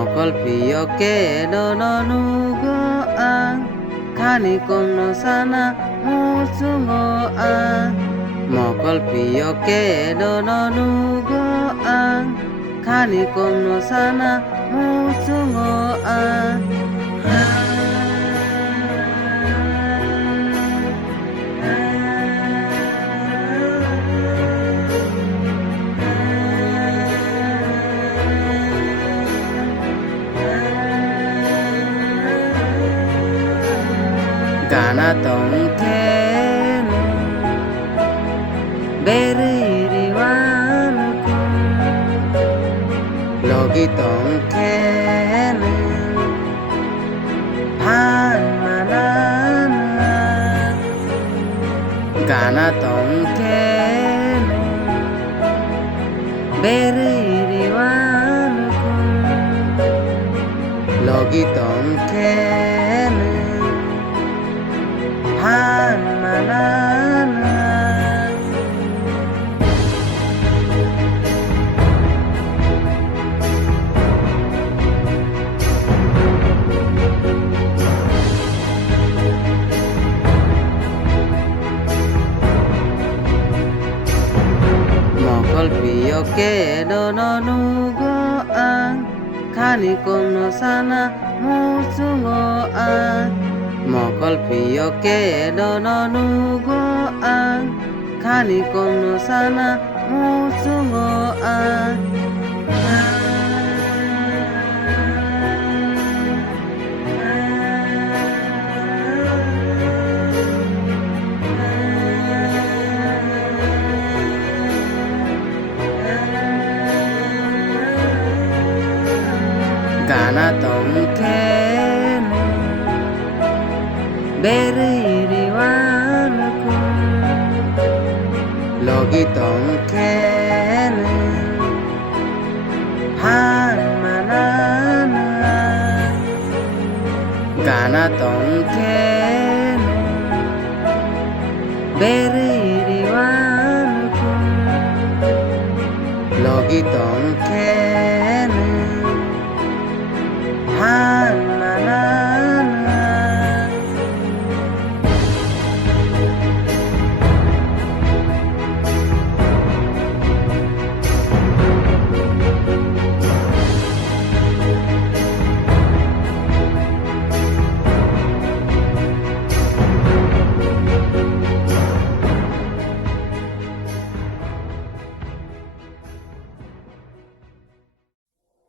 mokol piyo ke dono go ang khani komno sana musungo ang mokol piyo ke dono go ang khani komno sana musungo ang Kana tong kene beririwan ku logi tong kene han manana kana tong kene beririwan ku logi tong kene han manana mokol piyo ke dono go ang khani komno sana musungo ang mokol piyo ke dono go ang khani komno sana musungo ang kana tong kene beririwan ku logi tong kene han manana kana tong kene beririwan ku logi tong kene